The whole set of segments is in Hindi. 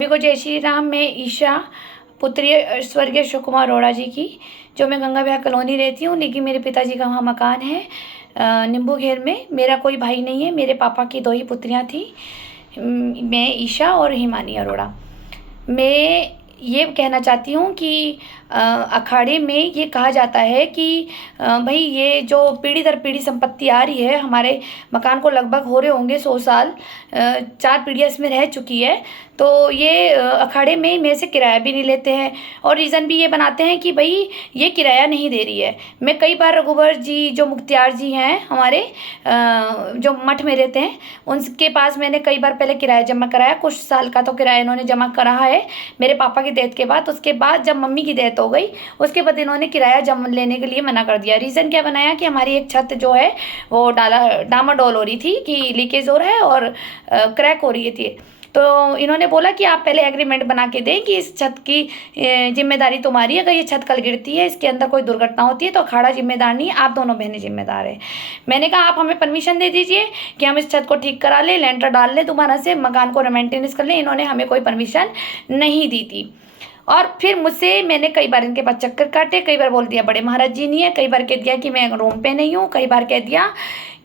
सभी को जय श्री राम। मैं ईशा, पुत्री स्वर्गीय अशोक कुमार अरोड़ा जी की, जो मैं गंगा विहार कॉलोनी रहती हूँ, लेकिन मेरे पिताजी का वहाँ मकान है नींबू घेर में। मेरा कोई भाई नहीं है, मेरे पापा की दो ही पुत्रियाँ थी, मैं ईशा और हिमानी अरोड़ा। मैं ये कहना चाहती हूँ कि अखाड़े में ये कहा जाता है कि भाई ये जो पीढ़ी दर पीढ़ी संपत्ति आ रही है, हमारे मकान को लगभग हो रहे होंगे 100 साल, 4 पीढ़ियाँ इसमें रह चुकी है, तो ये अखाड़े में से किराया भी नहीं लेते हैं और रीज़न भी ये बनाते हैं कि भाई ये किराया नहीं दे रही है। मैं कई बार रघुवर जी, जो मुख्तियार जी हैं हमारे, जो मठ में रहते हैं, उनके पास मैंने कई बार पहले किराया जमा कराया। कुछ साल का तो किराया इन्होंने जमा करा है मेरे पापा की डेथ के बाद। उसके बाद जब मम्मी की डेथ हो गई, उसके बाद इन्होंने किराया जमा लेने के लिए मना कर दिया। रीज़न क्या बनाया कि हमारी एक छत जो है वो डामाडोल हो रही थी, कि लीकेज हो रहा है और क्रैक हो रही थी। तो इन्होंने बोला कि आप पहले एग्रीमेंट बना के दें कि इस छत की जिम्मेदारी तुम्हारी है, अगर ये छत कल गिरती है, इसके अंदर कोई दुर्घटना होती है तो अखाड़ा जिम्मेदार नहीं है, आप दोनों बहनें जिम्मेदार हैं। मैंने कहा आप हमें परमिशन दे दीजिए कि हम इस छत को ठीक करा लें, लेंटर डाल लें, दोबारा से मकान को मेंटेनेंस कर लें। इन्होंने हमें कोई परमिशन नहीं दी थी। और फिर मुझसे मैंने कई बार इनके पास चक्कर काटे, कई बार बोल दिया बड़े महाराज जी नहीं है, कई बार कह दिया कि मैं रूम पे नहीं हूँ, कई बार कह दिया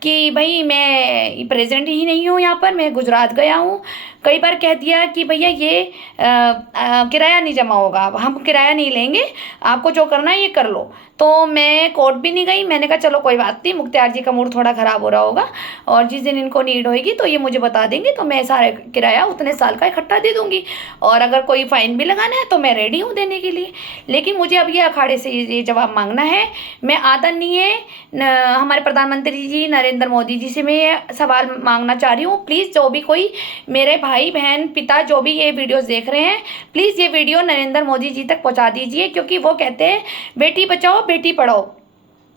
कि भाई मैं प्रेजेंट ही नहीं हूँ यहाँ पर, मैं गुजरात गया हूँ। कई बार कह दिया कि भैया ये किराया नहीं जमा होगा, हम किराया नहीं लेंगे, आपको जो करना है ये कर लो। तो मैं कोर्ट भी नहीं गई। मैंने कहा चलो कोई बात नहीं, मुख्तियार जी का मूड थोड़ा ख़राब हो रहा होगा और जिस दिन इनको नीड होगी तो ये मुझे बता देंगे, तो मैं सारे किराया उतने साल का इकट्ठा दे दूँगी और अगर कोई फ़ाइन भी लगाना है तो मैं रेडी हूँ देने के लिए। लेकिन मुझे अब ये अखाड़े से ये जवाब मांगना है। मैं आदरणीय हमारे प्रधानमंत्री जी नरेंद्र मोदी जी से मैं ये सवाल मांगना चाह रही हूँ, प्लीज़ जो भी कोई मेरे भाई बहन पिता जो भी ये वीडियोस देख रहे हैं, प्लीज़ ये वीडियो नरेंद्र मोदी जी तक पहुँचा दीजिए, क्योंकि वो कहते हैं बेटी बचाओ बेटी पढ़ाओ,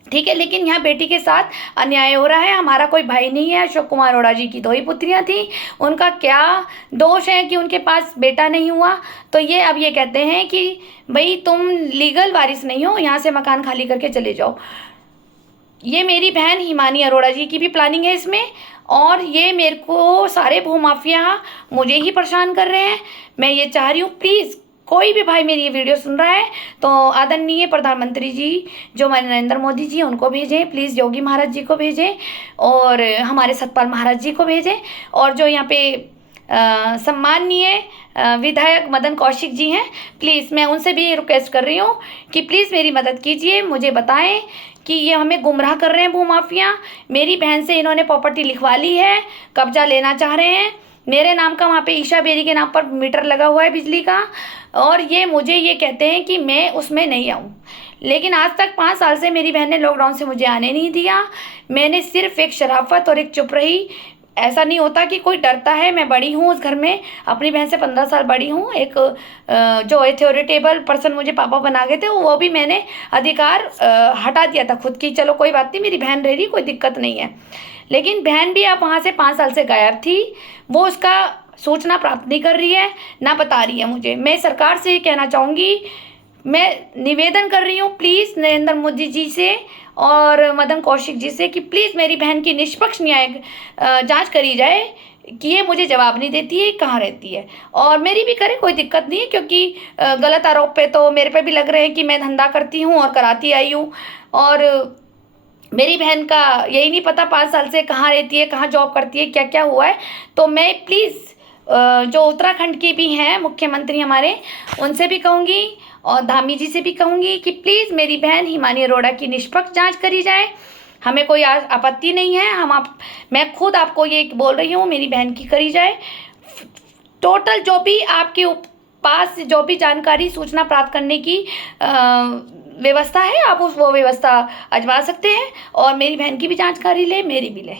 ठीक है, लेकिन यहाँ बेटी के साथ अन्याय हो रहा है। हमारा कोई भाई नहीं है, अशोक कुमार अरोड़ा जी की दो ही पुत्रियाँ थी, उनका क्या दोष है कि उनके पास बेटा नहीं हुआ। तो ये अब ये कहते हैं कि भाई तुम लीगल वारिस नहीं हो, यहाँ से मकान खाली करके चले जाओ। ये मेरी बहन हिमानी अरोड़ा जी की भी प्लानिंग है इसमें, और ये मेरे को सारे भूमाफिया मुझे ही परेशान कर रहे हैं। मैं ये चाह रही हूँ प्लीज़ कोई भी भाई मेरी ये वीडियो सुन रहा है तो आदरणीय प्रधानमंत्री जी जो नरेंद्र मोदी जी उनको भेजें, प्लीज़ योगी महाराज जी को भेजें और हमारे सतपाल महाराज जी को भेजें, और जो यहाँ पे सम्माननीय विधायक मदन कौशिक जी हैं, प्लीज़ मैं उनसे भी रिक्वेस्ट कर रही हूँ कि प्लीज़ मेरी मदद कीजिए, मुझे बताएं कि ये हमें गुमराह कर रहे हैं भूमाफिया। मेरी बहन से इन्होंने प्रॉपर्टी लिखवा ली है, कब्जा लेना चाह रहे हैं। मेरे नाम का वहाँ पे ईशा बेरी के नाम पर मीटर लगा हुआ है बिजली का, और ये मुझे ये कहते हैं कि मैं उसमें नहीं आऊँ। लेकिन आज तक 5 साल से मेरी बहन ने लॉकडाउन से मुझे आने नहीं दिया। मैंने सिर्फ एक शराफत और एक चुप रही। ऐसा नहीं होता कि कोई डरता है, मैं बड़ी हूँ उस घर में, अपनी बहन से 15 साल बड़ी हूँ। एक जो अथॉरिटेबल पर्सन मुझे पापा बना गए थे, वो भी मैंने अधिकार हटा दिया था खुद की। चलो कोई बात नहीं, मेरी बहन रह रही, कोई दिक्कत नहीं है। लेकिन बहन भी अब वहाँ से 5 साल से गायब थी, वो उसका सूचना प्राप्त नहीं कर रही है, ना बता रही है मुझे। मैं सरकार से ये कहना चाहूँगी, मैं निवेदन कर रही हूँ प्लीज़ नरेंद्र मोदी जी से और मदन कौशिक जी से कि प्लीज़ मेरी बहन की निष्पक्ष न्यायिक जांच करी जाए कि ये मुझे जवाब नहीं देती है, कहाँ रहती है, और मेरी भी करे, कोई दिक्कत नहीं है, क्योंकि गलत आरोप पे तो मेरे पे भी लग रहे हैं कि मैं धंधा करती हूँ और कराती आई हूँ, और मेरी बहन का यही नहीं पता 5 साल से कहाँ रहती है, कहाँ जॉब करती है, क्या क्या हुआ है। तो मैं प्लीज़ जो उत्तराखंड के भी हैं मुख्यमंत्री हमारे, उनसे भी कहूँगी और धामी जी से भी कहूँगी कि प्लीज़ मेरी बहन हिमानी अरोड़ा की निष्पक्ष जांच करी जाए। हमें कोई आपत्ति नहीं है, मैं खुद आपको ये बोल रही हूँ, मेरी बहन की करी जाए। टोटल जो भी आपके पास जो भी जानकारी सूचना प्राप्त करने की व्यवस्था है, आप वो व्यवस्था आजमा सकते हैं, और मेरी बहन की भी जानकारी ले, मेरी भी ले,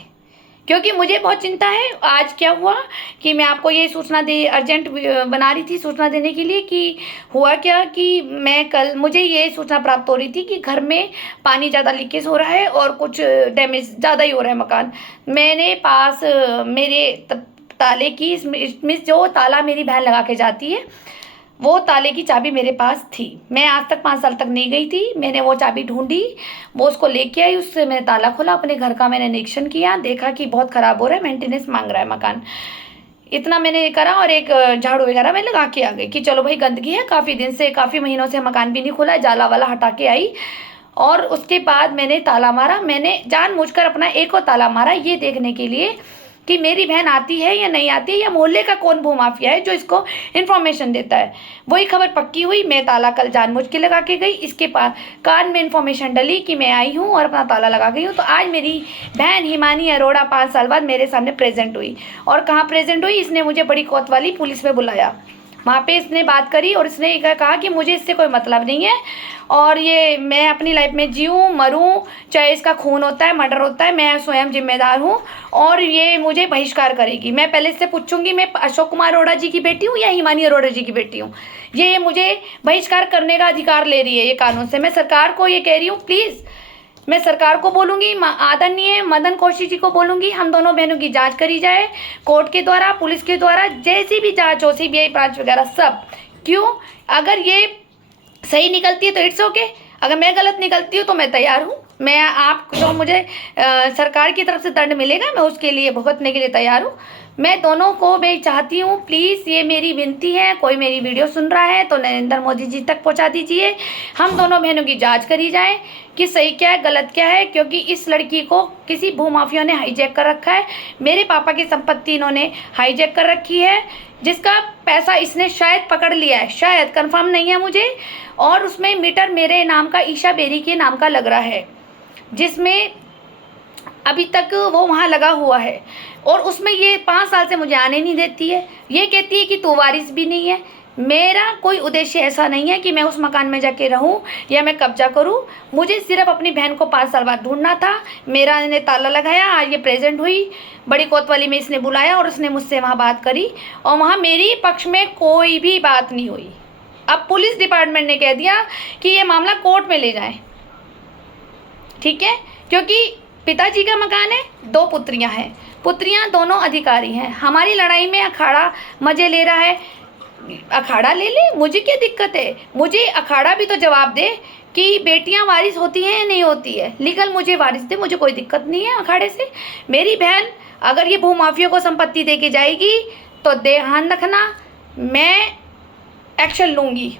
क्योंकि मुझे बहुत चिंता है। आज क्या हुआ कि मैं आपको ये सूचना अर्जेंट बना रही थी सूचना देने के लिए कि हुआ क्या कि मैं कल मुझे ये सूचना प्राप्त हो रही थी कि घर में पानी ज़्यादा लीकेज हो रहा है और कुछ डैमेज ज़्यादा ही हो रहा है मकान। मैंने पास मेरे ताले की इसमें जो ताला मेरी बहन लगा के जाती है, वो ताले की चाबी मेरे पास थी। मैं आज तक 5 साल तक नहीं गई थी, मैंने वो चाबी ढूंढी, वो उसको लेके आई, उससे मैंने ताला खोला, अपने घर का मैंने निरीक्षण किया, देखा कि बहुत ख़राब हो रहा है, मेंटेनेंस मांग रहा है मकान। इतना मैंने करा और एक झाड़ू वगैरह मैं लगा के आ गई कि चलो भाई गंदगी है, काफ़ी दिन से, काफ़ी महीनों से मकान भी नहीं खुला है, जाला वाला हटा के आई। और उसके बाद मैंने ताला मारा, मैंने जानबूझकर अपना एक और ताला मारा ये देखने के लिए कि मेरी बहन आती है या नहीं आती है, या मोहल्ले का कौन भूमाफिया है जो इसको इन्फॉर्मेशन देता है। वही खबर पक्की हुई, मैं ताला कल जानबूझ के लगा के गई, इसके पास कान में इन्फॉर्मेशन डली कि मैं आई हूँ और अपना ताला लगा गई हूँ। तो आज मेरी बहन हिमानी अरोड़ा 5 साल बाद मेरे सामने प्रेजेंट हुई। और कहाँ प्रेजेंट हुई, इसने मुझे बड़ी कोतवाली पुलिस में बुलाया, वहाँ पे इसने बात करी और इसने कहा कि मुझे इससे कोई मतलब नहीं है और ये मैं अपनी लाइफ में जीऊँ मरूँ, चाहे इसका खून होता है, मर्डर होता है, मैं स्वयं जिम्मेदार हूँ और ये मुझे बहिष्कार करेगी। मैं पहले इससे पूछूंगी मैं अशोक कुमार अरोड़ा जी की बेटी हूँ या हिमानी अरोड़ा जी की बेटी हूँ। ये मुझे बहिष्कार करने का अधिकार ले रही है ये कानून से। मैं सरकार को ये कह रही हूँ, प्लीज़ मैं सरकार को बोलूँगी, आदरणीय मदन कौशिक जी को बोलूँगी, हम दोनों बहनों की जांच करी जाए कोर्ट के द्वारा, पुलिस के द्वारा, जैसी भी जांच हो, CBI ब्रांच वगैरह सब। क्यों, अगर ये सही निकलती है तो इट्स ओके, अगर मैं गलत निकलती हूँ तो मैं तैयार हूँ। मैं आप जो मुझे सरकार की तरफ से दंड मिलेगा मैं उसके लिए भुगतने के लिए तैयार हूँ। मैं दोनों को मैं चाहती हूँ, प्लीज़ ये मेरी विनती है, कोई मेरी वीडियो सुन रहा है तो नरेंद्र मोदी जी तक पहुँचा दीजिए, हम दोनों बहनों की जांच करी जाए कि सही क्या है गलत क्या है। क्योंकि इस लड़की को किसी भूमाफिया ने हाईजैक कर रखा है, मेरे पापा की संपत्ति इन्होंने हाईजैक कर रखी है, जिसका पैसा इसने शायद पकड़ लिया है, शायद, कंफर्म नहीं है मुझे। और उसमें मीटर मेरे नाम का, ईशा बेरी के नाम का लग रहा है, जिसमें अभी तक वो वहाँ लगा हुआ है। और उसमें ये 5 साल से मुझे आने नहीं देती है, ये कहती है कि तू वारिस भी नहीं है। मेरा कोई उद्देश्य ऐसा नहीं है कि मैं उस मकान में जाके रहूं या मैं कब्जा करूं, मुझे सिर्फ अपनी बहन को 5 साल बाद ढूंढना था। मेरा ने ताला लगाया, आज ये प्रेजेंट हुई, बड़ी कोतवाली में इसने बुलाया और उसने मुझसे वहाँ बात करी और वहाँ मेरी पक्ष में कोई भी बात नहीं हुई। अब पुलिस डिपार्टमेंट ने कह दिया कि ये मामला कोर्ट में ले जाएं, ठीक है, क्योंकि पिताजी का मकान है, 2 पुत्रियां हैं, पुत्रियां दोनों अधिकारी हैं। हमारी लड़ाई में अखाड़ा मजे ले रहा है, अखाड़ा ले ले, मुझे क्या दिक्कत है। मुझे अखाड़ा भी तो जवाब दे कि बेटियां वारिस होती हैं या नहीं होती है, लीगल मुझे वारिस दे, मुझे कोई दिक्कत नहीं है अखाड़े से। मेरी बहन अगर ये भूमाफिया को संपत्ति दे के जाएगी तो ध्यान रखना मैं एक्शन लूँगी,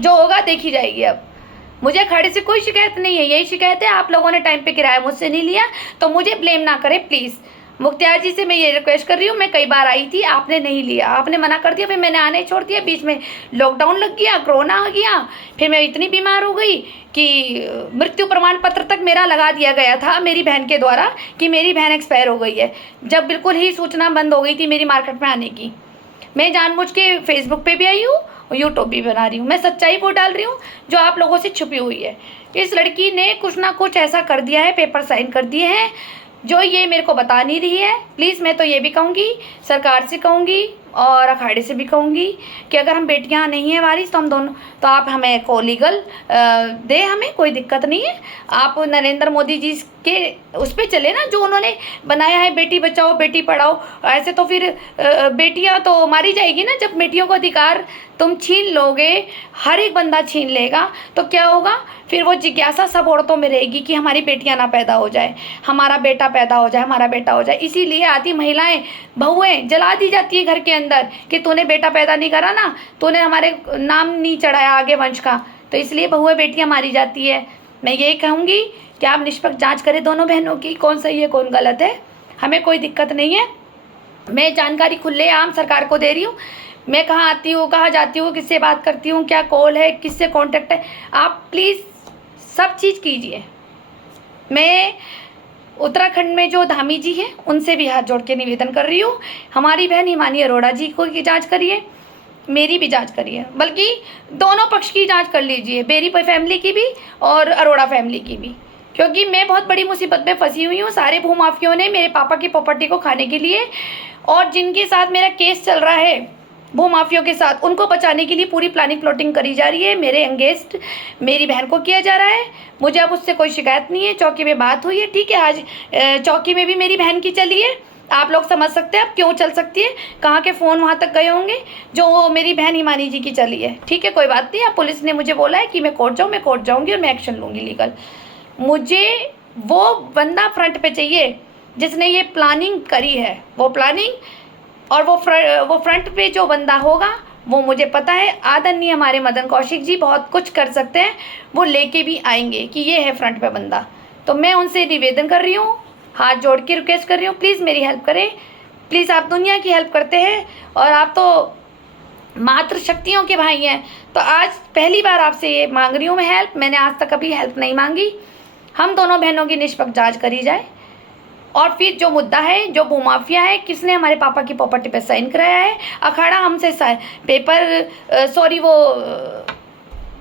जो होगा देखी जाएगी। अब मुझे अखाड़े से कोई शिकायत नहीं है, यही शिकायत है आप लोगों ने टाइम पे किराया मुझसे नहीं लिया, तो मुझे ब्लेम ना करें प्लीज़। मुख्तियार जी से मैं ये रिक्वेस्ट कर रही हूँ, मैं कई बार आई थी, आपने नहीं लिया, आपने मना कर दिया, फिर मैंने आने छोड़ दिया, बीच में लॉकडाउन लग गया, कोरोना आ गया, फिर मैं इतनी बीमार हो गई कि मृत्यु प्रमाण पत्र तक मेरा लगा दिया गया था मेरी बहन के द्वारा कि मेरी बहन एक्सपायर हो गई है, जब बिल्कुल ही सूचना बंद हो गई थी मेरी मार्केट में आने की। मैं जानबूझ के फेसबुक पे भी आई हूँ और यूट्यूब भी बना रही हूँ, मैं सच्चाई वो डाल रही हूँ जो आप लोगों से छुपी हुई है। इस लड़की ने कुछ ना कुछ ऐसा कर दिया है, पेपर साइन कर दिए हैं जो ये मेरे को बता नहीं रही है। प्लीज़ मैं तो ये भी कहूँगी, सरकार से कहूँगी और अखाड़े से भी कहूँगी कि अगर हम बेटियाँ नहीं हैं वारिस तो हम दोनों, तो आप हमें को लीगल दे, हमें कोई दिक्कत नहीं है। आप नरेंद्र मोदी जी के उस पर चले ना, जो उन्होंने बनाया है बेटी बचाओ बेटी पढ़ाओ, ऐसे तो फिर बेटियाँ तो मारी जाएगी ना। जब बेटियों को अधिकार तुम छीन लोगे, हर एक बंदा छीन लेगा, तो क्या होगा फिर? वो जिज्ञासा सब औरतों में रहेगी कि हमारी बेटियां ना पैदा हो जाए, हमारा बेटा पैदा हो जाए, हमारा बेटा हो जाए। इसीलिए आधी महिलाएं, बहुएं जला दी जाती है घर के अंदर कि तूने बेटा पैदा नहीं करा ना, तूने हमारे नाम नहीं चढ़ाया आगे वंश का, तो इसलिए बहुएं बेटियां मारी जाती है। मैं यही कहूँगी कि आप निष्पक्ष जाँच करें दोनों बहनों की, कौन सही है कौन गलत है, हमें कोई दिक्कत नहीं है। मैं जानकारी खुलेआम सरकार को दे रही हूँ, मैं कहाँ आती हूँ, कहाँ जाती हूँ, किससे बात करती हूँ, क्या कॉल है, किससे कांटेक्ट है, आप प्लीज़ सब चीज़ कीजिए। मैं उत्तराखंड में जो धामी जी हैं उनसे भी हाथ जोड़ के निवेदन कर रही हूँ, हमारी बहन हिमानी अरोड़ा जी को की जांच करिए, मेरी भी जांच करिए, बल्कि दोनों पक्ष की जांच कर लीजिए, बेरी फैमिली की भी और अरोड़ा फैमिली की भी, क्योंकि मैं बहुत बड़ी मुसीबत में फंसी हुई हूँ। सारे भूमाफियों ने मेरे पापा की प्रॉपर्टी को खाने के लिए, और जिनके साथ मेरा केस चल रहा है भूमाफियों के साथ, उनको बचाने के लिए पूरी प्लानिंग प्लॉटिंग करी जा रही है। मेरे अगेंस्ट मेरी बहन को किया जा रहा है। मुझे अब उससे कोई शिकायत नहीं है, चौकी में बात हुई है, ठीक है, आज चौकी में भी मेरी बहन की चली है, आप लोग समझ सकते हैं अब क्यों चल सकती है, कहाँ के फ़ोन वहाँ तक गए होंगे, जो मेरी बहन हिमानी जी की चली है, ठीक है, कोई बात नहीं। अब पुलिस ने मुझे बोला है कि मैं कोर्ट जाऊँ, मैं कोर्ट जाऊँगी और मैं एक्शन लूँगी लीगल। मुझे वो बंदा फ्रंट पे चाहिए जिसने ये प्लानिंग करी है, वो प्लानिंग और वो फ्रंट पे जो बंदा होगा वो मुझे पता है, आदरणीय हमारे मदन कौशिक जी बहुत कुछ कर सकते हैं, वो लेके भी आएंगे कि ये है फ्रंट पे बंदा। तो मैं उनसे निवेदन कर रही हूँ, हाथ जोड़ के रिक्वेस्ट कर रही हूँ, प्लीज़ मेरी हेल्प करें। प्लीज़, आप दुनिया की हेल्प करते हैं और आप तो मात्र शक्तियों के भाई हैं, तो आज पहली बार आपसे ये मांग रही हूँ मैं हेल्प। मैंने आज तक कभी हेल्प नहीं मांगी। हम दोनों बहनों की निष्पक्ष जांच करी जाए और फिर जो मुद्दा है, जो भूमाफिया है, किसने हमारे पापा की प्रॉपर्टी पे साइन कराया है, अखाड़ा हमसे वो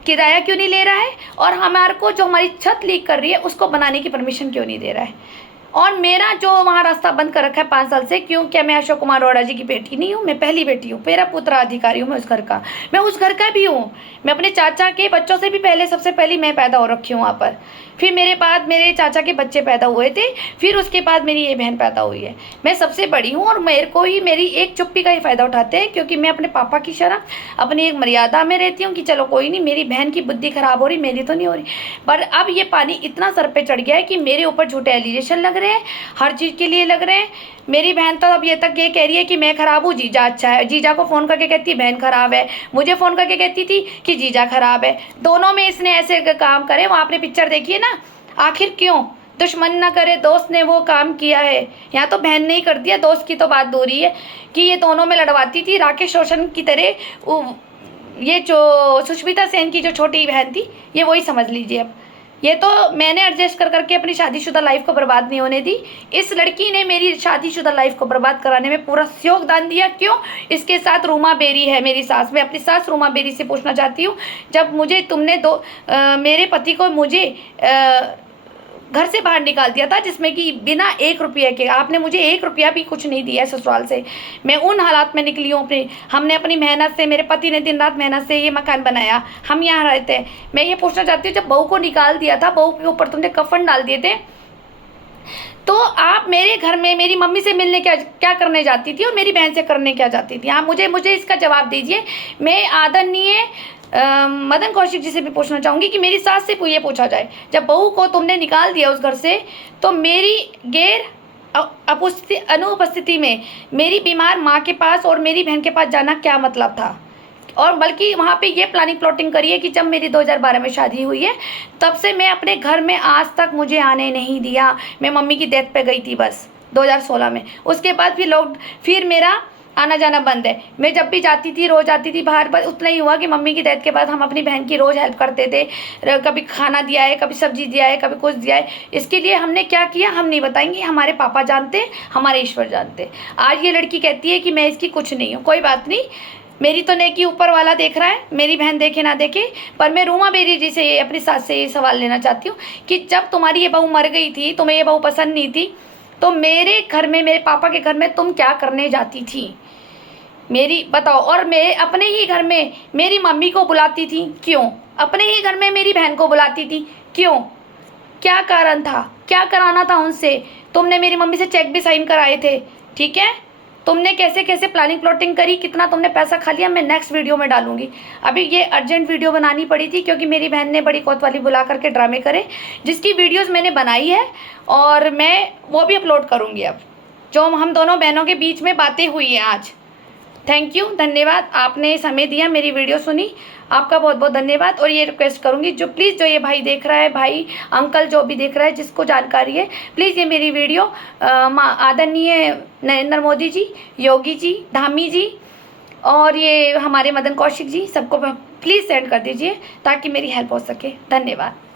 किराया क्यों नहीं ले रहा है, और हमारे को जो हमारी छत लीक कर रही है उसको बनाने की परमिशन क्यों नहीं दे रहा है। और मेरा जो वहाँ रास्ता बंद कर रखा है 5 साल से, क्यों? क्या मैं अशोक कुमार अरोड़ा जी की बेटी नहीं हूँ? मैं पहली बेटी हूँ, मेरा उत्तराधिकारी हूँ मैं उस घर का, मैं उस घर का भी हूँ। मैं अपने चाचा के बच्चों से भी पहले, सबसे पहले मैं पैदा हो रखी हूँ वहाँ पर। फिर मेरे बाद मेरे चाचा के बच्चे पैदा हुए थे, फिर उसके बाद मेरी ये बहन पैदा हुई है। मैं सबसे बड़ी हूँ और मेरे को ही मेरी एक चुप्पी का ही फ़ायदा उठाते हैं, क्योंकि मैं अपने पापा की शर्म, अपनी एक मर्यादा में रहती हूँ कि चलो कोई नहीं, मेरी बहन की बुद्धि खराब हो रही, मेरी तो नहीं हो रही। पर अब ये पानी इतना सर पे चढ़ गया है कि मेरे ऊपर झूठे एलिगेशन लग रहे हैं, हर चीज़ के लिए लग रहे हैं। मेरी बहन तो अब ये तक ये कह रही है कि मैं ख़राब हूँ, जीजा अच्छा है। जीजा को फ़ोन करके कहती है बहन ख़राब है, मुझे फ़ोन करके कहती थी कि जीजा ख़राब है। दोनों में इसने ऐसे काम करे। वो आपने पिक्चर देखी है ना, आखिर क्यों? दुश्मन ना करे, दोस्त ने वो काम किया है। यहाँ तो बहन ने ही कर दिया, दोस्त की तो बात दूरी है कि ये दोनों में लड़वाती थी राकेश रोशन की तरह। ये जो सुष्मिता सेन की जो छोटी बहन थी, ये वही समझ लीजिए। अब ये तो मैंने एडजस्ट कर करके अपनी शादीशुदा लाइफ को बर्बाद नहीं होने दी। इस लड़की ने मेरी शादीशुदा लाइफ को बर्बाद कराने में पूरा योगदान दिया। क्यों? इसके साथ रूमा बेरी है मेरी सास। मैं अपनी सास रूमा बेरी से पूछना चाहती हूँ, जब मुझे तुमने मेरे पति को मुझे घर से बाहर निकाल दिया था, जिसमें कि बिना 1 रुपये के, आपने मुझे 1 रुपया भी कुछ नहीं दिया है ससुराल से। मैं उन हालात में निकली हूँ हमने अपनी मेहनत से, मेरे पति ने दिन रात मेहनत से ये मकान बनाया, हम यहाँ रहते हैं। मैं ये पूछना चाहती हूँ, जब बहू को निकाल दिया था, बहू के ऊपर तुमने कफन डाल दिए थे, तो आप मेरे घर में मेरी मम्मी से मिलने क्या करने जाती थी और मेरी बहन से करने क्या जाती थी? आप मुझे इसका जवाब दीजिए। मैं आदरणीय मदन कौशिक जी से भी पूछना चाहूँगी कि मेरी सास से ये पूछा जाए, जब बहू को तुमने निकाल दिया उस घर से, तो मेरी गैर अनुपस्थिति में मेरी बीमार माँ के पास और मेरी बहन के पास जाना क्या मतलब था? और बल्कि वहाँ पे ये प्लानिंग प्लॉटिंग करी है कि जब मेरी 2012 में शादी हुई है, तब से मैं अपने घर में आज तक मुझे आने नहीं दिया। मैं मम्मी की डेथ पे गई थी बस 2016 में। उसके बाद फिर मेरा आना जाना बंद है। मैं जब भी जाती थी, रोज़ आती थी बाहर, बस उतना ही हुआ कि मम्मी की डेथ के बाद हम अपनी बहन की रोज़ हेल्प करते थे। कभी खाना दिया है, कभी सब्जी दिया है, कभी कुछ दिया है। इसके लिए हमने क्या किया हम नहीं बताएंगे, हमारे पापा जानते, हमारे ईश्वर जानते। आज ये लड़की कहती है कि मैं इसकी कुछ नहीं हूँ। कोई बात नहीं, मेरी तो नेकी ऊपर वाला देख रहा है, मेरी बहन देखे ना देखे। पर मैं रूमा बेरी जी से अपनी सास से ये सवाल लेना चाहती हूँ कि जब तुम्हारी ये बहू मर गई थी, तुम्हें ये बहू पसंद नहीं थी, तो मेरे घर में, मेरे पापा के घर में तुम क्या करने जाती थी? मेरी बताओ। और मैं अपने ही घर में मेरी मम्मी को बुलाती थी, क्यों? अपने ही घर में मेरी बहन को बुलाती थी, क्यों? क्या कारण था? क्या कराना था उनसे? तुमने मेरी मम्मी से चेक भी साइन कराए थे, ठीक है? तुमने कैसे कैसे प्लानिंग प्लॉटिंग करी, कितना तुमने पैसा खा लिया, मैं नेक्स्ट वीडियो में डालूंगी। अभी ये अर्जेंट वीडियो बनानी पड़ी थी क्योंकि मेरी बहन ने बड़ी कोतवाली बुला करके ड्रामे करे, जिसकी वीडियोस मैंने बनाई है और मैं वो भी अपलोड करूंगी। अब जो हम दोनों बहनों के बीच में बातें हुई हैं आज। थैंक यू, धन्यवाद, आपने समय दिया, मेरी वीडियो सुनी, आपका बहुत बहुत धन्यवाद। और ये रिक्वेस्ट करूंगी, जो प्लीज़ जो ये भाई देख रहा है, भाई अंकल जो भी देख रहा है, जिसको जानकारी है, प्लीज़ ये मेरी वीडियो आदरणीय नरेंद्र मोदी जी, योगी जी, धामी जी और ये हमारे मदन कौशिक जी, सबको प्लीज़ सेंड कर दीजिए ताकि मेरी हेल्प हो सके। धन्यवाद।